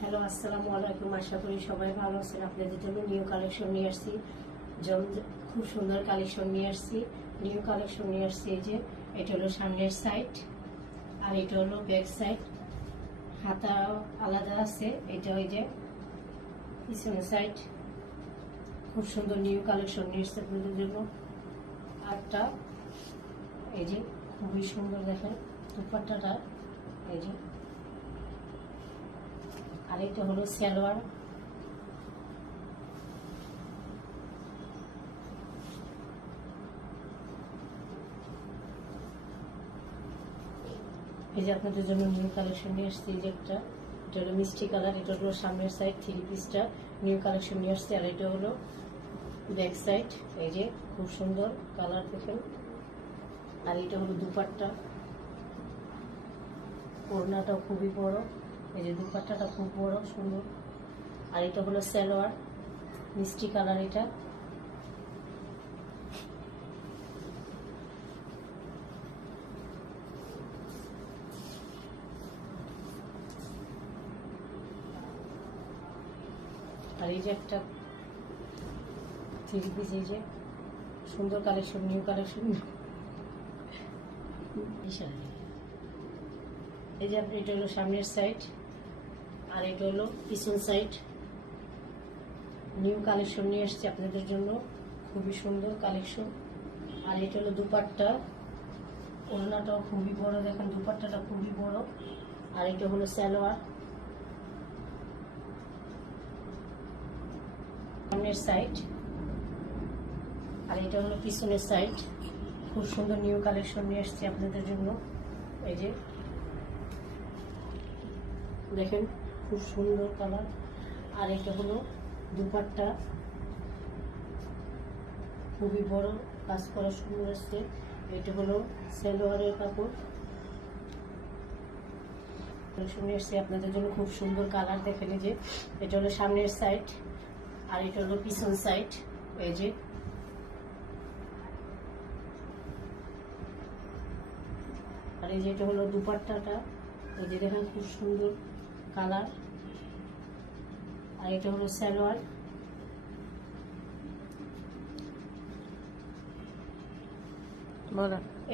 Hello, আসসালামু আলাইকুম। আশা করি সবাই ভালো আছেন। আপনাদের জন্য নিউ কালেকশন নিয়ে আসছি। খুব সুন্দর কালেকশন নিয়ে আসছি। নিউ কালেকশন নিয়ে আসছি। এই যে এটা হলো সামনের সাইড, আর এটা হলো ব্যাক সাইড। হাতা আলাদা আছে। এটা ওই যে পিছনের সাইড। খুব সুন্দর নিউ কালেকশন নিয়ে আসছে আপনাদের জন্য। আরটা এই যে খুবই সুন্দর, দেখেন দুপাট্টাটা। এই যে আর এটা হলো সালোয়ার। এই যে আপনাদের জন্য নিউ কালেকশন নিয়ে আসছি। এই যে এটা হলো মিষ্টি কালার। এটা হলো সামনের সাইড, 3 পিসটা নিউ কালেকশন নিয়ে আসছি। আর এটা হলো ব্যাক সাইড। এই যে খুব সুন্দর কালার, দেখেন। আর এটা হলো দুপাট্টা। ওড়নাটাও খুবই বড়। এই যে দুপাট্টাটা খুব বড় সুন্দর। আর এটা হলো সালোয়ার, মিষ্টি কালার। এটা আর এই যে একটা 3 পিস। এই যে সুন্দর কালেকশন, নিউ কালেকশন। এই যে এটা হলো সামনের সাইড, আর এটা হলো পিছন সাইড। নিউ কালেকশন নিয়ে আসছে আপনাদের জন্য, খুবই সুন্দর কালেকশন। আর এটা হলো দুপাট্টা। ওড়নাটাও খুবই বড়, দেখেন দুপাট্টাটা খুবই বড়। আর এটা হলো সালোয়ার, সামনের সাইড। আর এটা হলো পিছনের সাইড। খুব সুন্দর নিউ কালেকশন নিয়ে আসছে আপনাদের জন্য। এই যে দেখেন খুব সুন্দর কালার। আর এটা হলো দুপাট্টা, খুবই বড়, কাজ করা সুন্দর আসছে। এটা হলো সালোয়ারের কাপড়। শুনে এসছে আপনাদের জন্য, খুব সুন্দর কালার। দেখেন এই যে এটা হলো সামনের সাইড, আর এটা হলো পিছন সাইড। এই যে আর এই যে এটা হলো দুপাট্টাটা। এই যে দেখেন খুব সুন্দর কালার। আর এটা হলো সালোয়ার।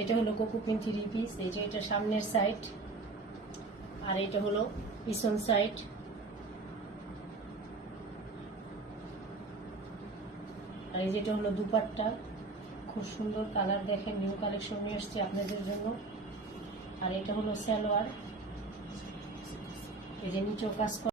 এটা হলো কোকুপিন 3 পিস। এই যে এটা সামনের সাইড, আর এটা হলো পিছন সাইড। আর এই যেটা হলো দুপাট্টা, খুব সুন্দর কালার। দেখেন নিউ কালেকশন নিয়ে আসছে আপনাদের জন্য। আর এটা হলো সালোয়ার। এই যে নিচেও কাজ